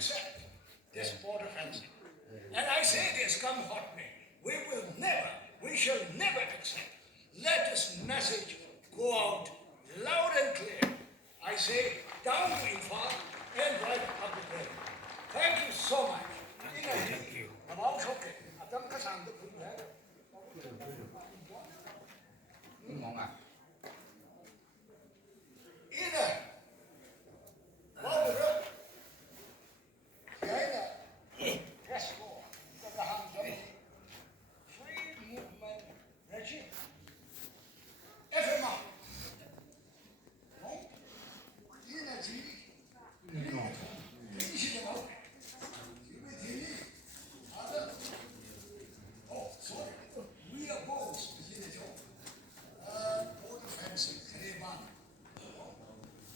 accept this border fencing. And I say this come hot me. We shall never accept. Let this message go out loud and clear. I say down to Infal and right up the way. Thank you so much. Thank you. Free movement regime. FMR. Oh, sorry. We oppose border fencing.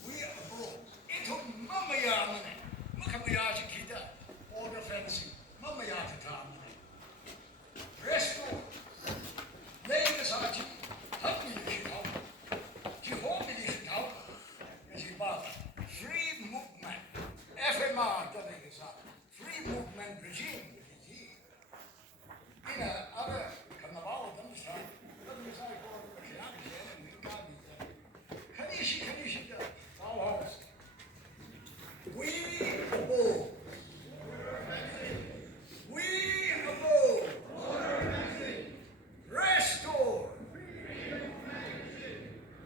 We oppose. Ito mamaya mo na. Makamaya si kita. Border fencing. Mamaya kita mo na. Resto. Name is Archie. Help me to help. Free movement. FMR doing this up. Free movement regime. In other carnival, we oppose. We oppose. Restore.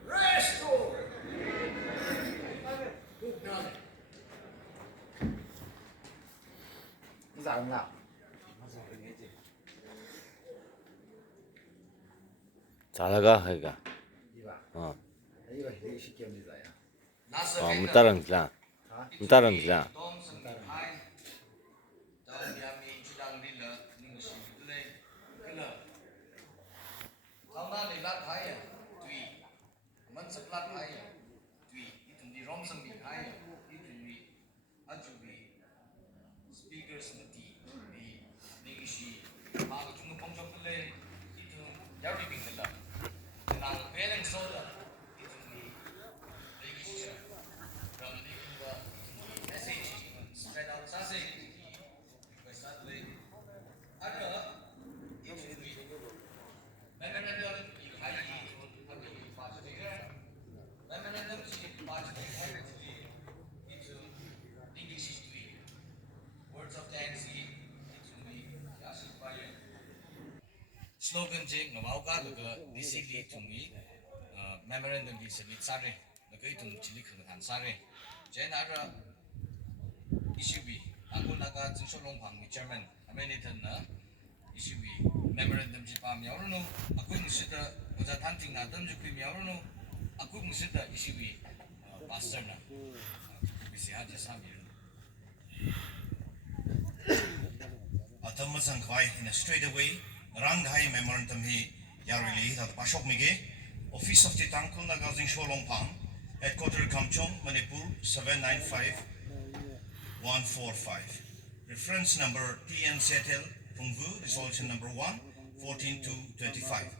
Restore. Dạng nào? 잘나가 하기가. 어. 이거 쉽게 문제다야. 문따랑이라. 문따랑이라. speakers di ningisi maga chung pongchok le itu yari bingla nang beleng soda itu ni ningisi from the message spread out sase request le ada itu ni memorandum you hai itu part memorandum si part itu ningisi words of thanks slogan jing ngawau ka ga disili tungi memorandum di submit sare nagai tung chili khang han sare jen ara issue bi aku naga jingsolong phang chairman amenithan na issue bi memorandum ji pam yaurunu aku musida oja thanting na dam jukri yaurunu aku musida issue bi pastor na bisi ha jasami Atamasang kwai in a straight away ranghai memorandum hi yarili that pashok mige office of the Tangkul Naga Sholong Pang headquarter Kamchong Manipur 795145 reference number TNZL Pungvu resolution number 1 14/2/25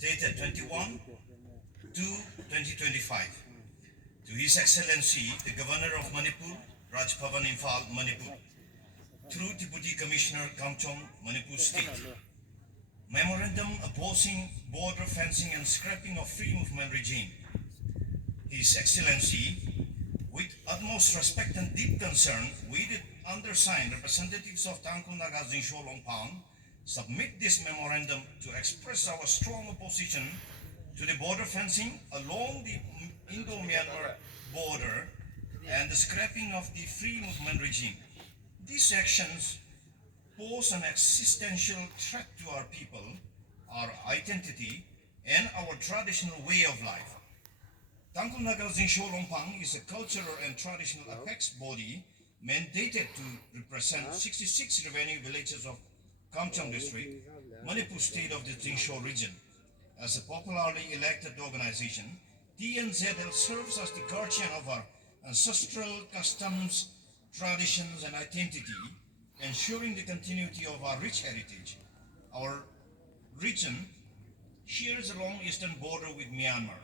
dated 21/2/2025 to His Excellency the Governor of Manipur Raj Bhavan Imphal Manipur through Deputy Commissioner Kamchong, Manipur State. Memorandum opposing border fencing and scrapping of free movement regime. His Excellency, with utmost respect and deep concern, we the undersigned representatives of Tangkul Naga Sholong Pang submit this memorandum to express our strong opposition to the border fencing along the Indo-Myanmar border and the scrapping of the free movement regime. These actions pose an existential threat to our people, our identity, and our traditional way of life. Tangkul Naga Sholong Pang is a cultural and traditional apex body mandated to represent 66 revenue villages of Kamchong district, Manipur state of the Jingsho region. As a popularly elected organization, TNZL serves as the guardian of our ancestral customs, traditions, and identity, ensuring the continuity of our rich heritage. Our region shares a long eastern border with Myanmar,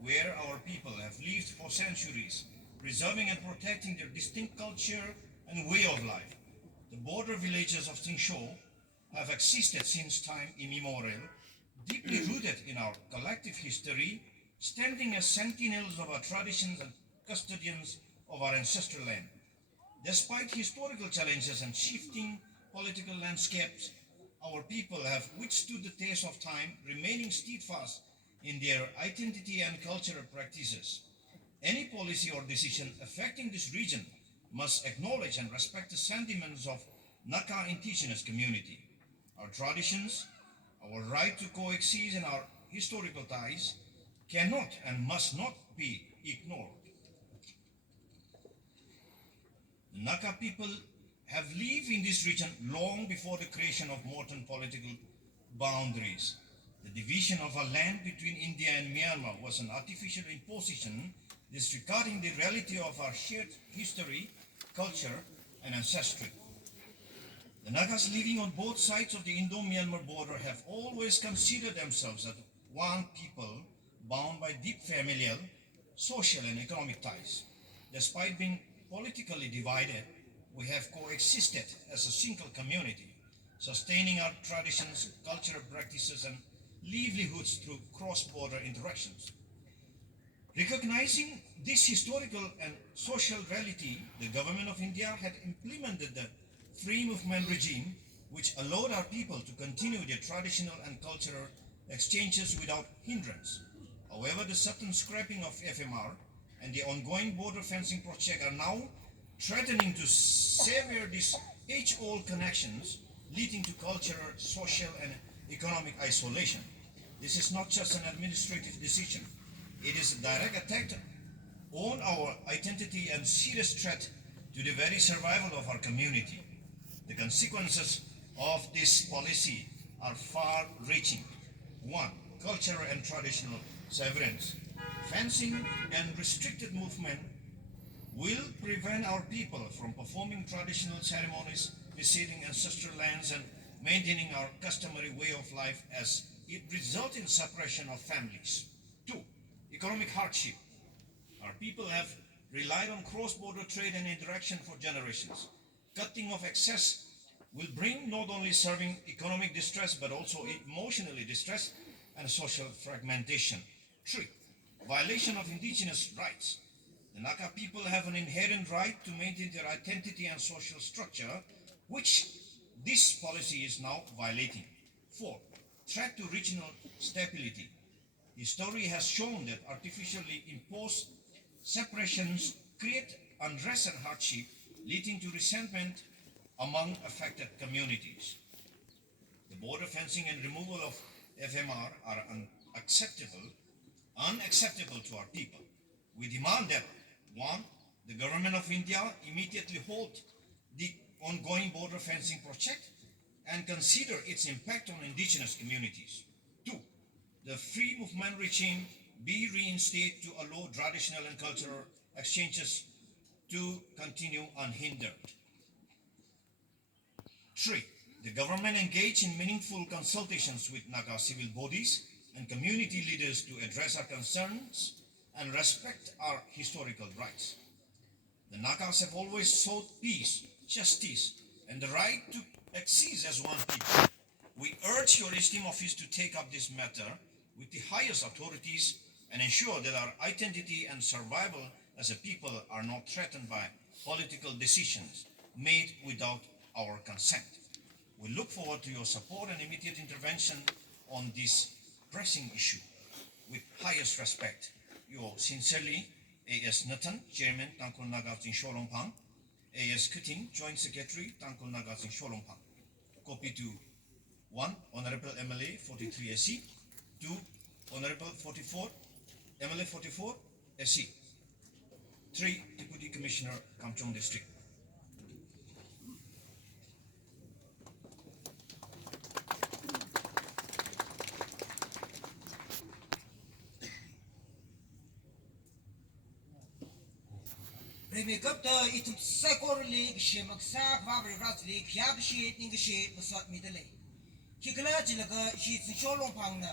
where our people have lived for centuries, preserving and protecting their distinct culture, and way of life. The border villages of Tingsho have existed since time immemorial, deeply rooted in our collective history, standing as sentinels of our traditions and custodians of our ancestral land. Despite historical challenges and shifting political landscapes, our people have withstood the test of time, remaining steadfast in their identity and cultural practices. Any policy or decision affecting this region must acknowledge and respect the sentiments of Naga indigenous community. Our traditions, our right to coexist, and our historical ties cannot and must not be ignored. The Naga people have lived in this region long before the creation of modern political boundaries. The division of our land between India and Myanmar was an artificial imposition disregarding the reality of our shared history, culture, and ancestry. The Nagas living on both sides of the Indo-Myanmar border have always considered themselves as one people bound by deep familial, social, and economic ties. Despite being politically divided, we have coexisted as a single community, sustaining our traditions, cultural practices, and livelihoods through cross-border interactions. Recognizing this historical and social reality, the government of India had implemented the free movement regime, which allowed our people to continue their traditional and cultural exchanges without hindrance. However, the sudden scrapping of FMR and the ongoing border fencing project are now threatening to sever these age-old connections, leading to cultural, social, and economic isolation. This is not just an administrative decision. It is a direct attack on our identity and serious threat to the very survival of our community. The consequences of this policy are far-reaching. 1. Cultural and traditional severance. Fencing and restricted movement will prevent our people from performing traditional ceremonies, visiting ancestral lands, and maintaining our customary way of life, as it results in separation of families. 2. Economic hardship. Our people have relied on cross-border trade and interaction for generations. Cutting off access will bring not only serving economic distress but also emotionally distress and social fragmentation. 3. Violation of indigenous rights. The Naga people have an inherent right to maintain their identity and social structure, which this policy is now violating. 4. Threat to regional stability. History has shown that artificially imposed separations create unrest and hardship, leading to resentment among affected communities. The border fencing and removal of FMR are unacceptable to our people. We demand that 1. The government of India immediately halt the ongoing border fencing project and consider its impact on indigenous communities. 2. The free movement regime be reinstated to allow traditional and cultural exchanges to continue unhindered. 3. The government engage in meaningful consultations with Naga civil bodies and community leaders to address our concerns and respect our historical rights. The Nagas have always sought peace, justice, and the right to exist as one people. We urge your esteemed office to take up this matter with the highest authorities and ensure that our identity and survival as a people are not threatened by political decisions made without our consent. We look forward to your support and immediate intervention on this pressing issue. With highest respect, yours sincerely, A.S. Nathan, Chairman, Tangkol Naga Sing Sholongpang, A.S. Kutin, Joint Secretary, Tangkol Naga Sing Sholongpang. Copy to 1. Honorable MLA 43 SC, 2. Honorable 44, MLA 44 SC, 3. Deputy Commissioner, Kamchong District. Remekapta itu sekorli gishemak sak vavri razli kyab shit ning shit masat midale. Kikla jilaga shit sholong pangna.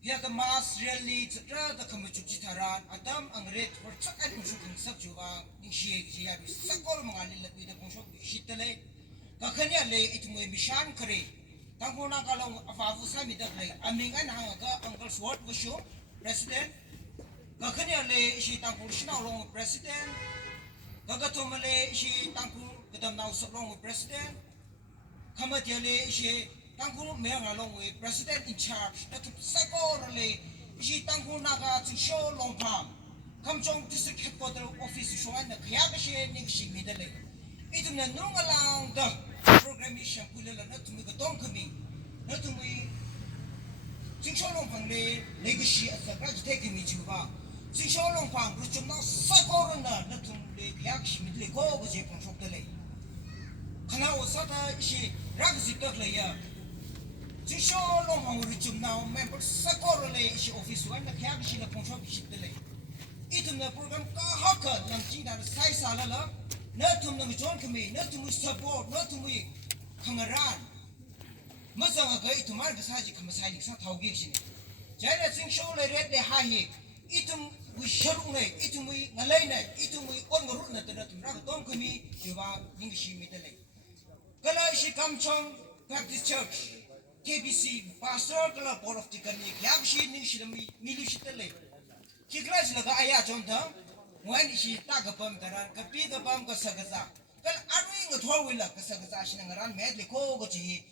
Here the mass really to try the Kamachuchitaran, Adam and Red for Chuck and Shooting Subjuva, in She, Sakor Mangali, with the Ponshok, Shitale, Kakanya lay it may be Shan Kare, Tankuna Kalong of Avusami Dudley, Amingan Hanga, Uncle Sword was show, President, Kakanya lay she Tankushina along President, Gagatomale she Tanku, the now so long with President, Kamatiale she Tanku Mayor along with President in charge, that Sakorale she Tanku Naga to show long palm. Come from district headquarters office to show and the Kayakashi Nishi Middle. It is no along the programmation not to make a donkey, not to me. Sing-Sholong Pang legacy as a grudge taking me to Ba. Sing-Sholong Pang, which is not Sakorana, not to the Kayakashi Middle go with Japan from the lake. Kanao Sata she rugs it up later. Sing-Sholong Pang, which is now member Sakorale office when the Kayakashi upon shop ship the lake. It in the program Haka, Lanchina, Sai Salala, not to me join me, not to me support, not to me Kangaran. Mazanga to Marcus Haji Kamasai, Sat Hogation. China Sing Show read the high, eatum we Sharune, eatum we Malena, eatum we on the Runa, the Donkumi, Yuva, English Middle. Kalashi Kamchong, Baptist Church, KBC, Pastor, Kala Board of Tikani, Yabshi, Nishimi, Milishitale. Kiklas laga aya jonta when she tag upon the run kapi the bum kasagaza well arming a 12-wheeler kasagaza shinangaran medley kogochi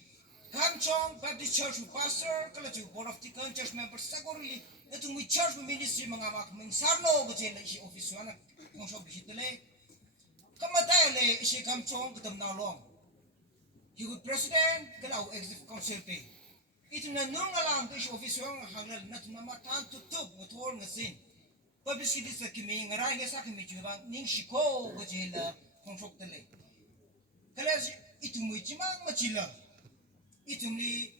Kamchong Baptist Church pastor kalatu board of the church members sagorili etu mi church ministry mangamak min sarno gojela shi office wana ngosho bishitele kamatale shi Kamchong katam na long he would president kalau executive council pe itu na nungalang to shi office wana hangal nat namatan tutup ngotol ngasin Publicity sa kimi ngaray sa kimi juba ning shiko gojela konfok tele. Kalas itumuy chimang machila. Itumli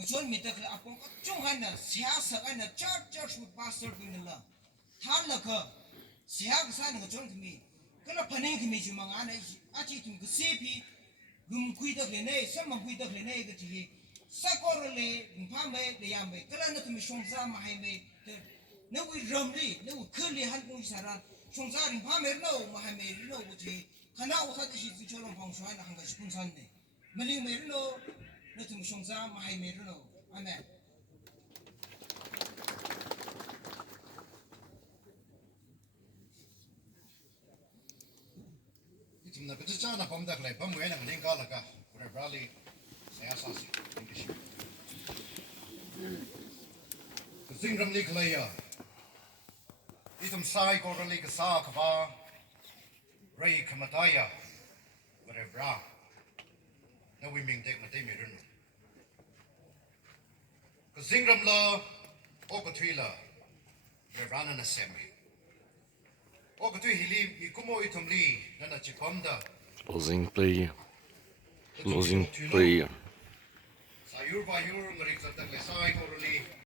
gojon mitak la apong chung hana siyasa ana church with pastor binala. Hala ka siyag sa na gojon kimi. Kala paning kimi jumang ana achi itum kusipi gum kuida klene sama kuida klene gati sakorole mpame de yambe kala na kimi shongza mahime no we rumli no curly handling saran shongsaring pamer no mahamer no wuti kana usati shi cholong pangshwa na hanga shikun sanne mali mer no no tum shongsa mahamer no amen itum na bitsa na pamdak lai pamwe na lingka laka kure brali saya sasi english Zingram lik laya itum sai korali ka sa kaba ray kamataya whatever na we ming tek mate mirun ka zingram la o ka twila rana na semi o ka twi hili mi kumo itum li na chipamda Closing player. Closing player. sayur bayur ngari ka tak le sai korali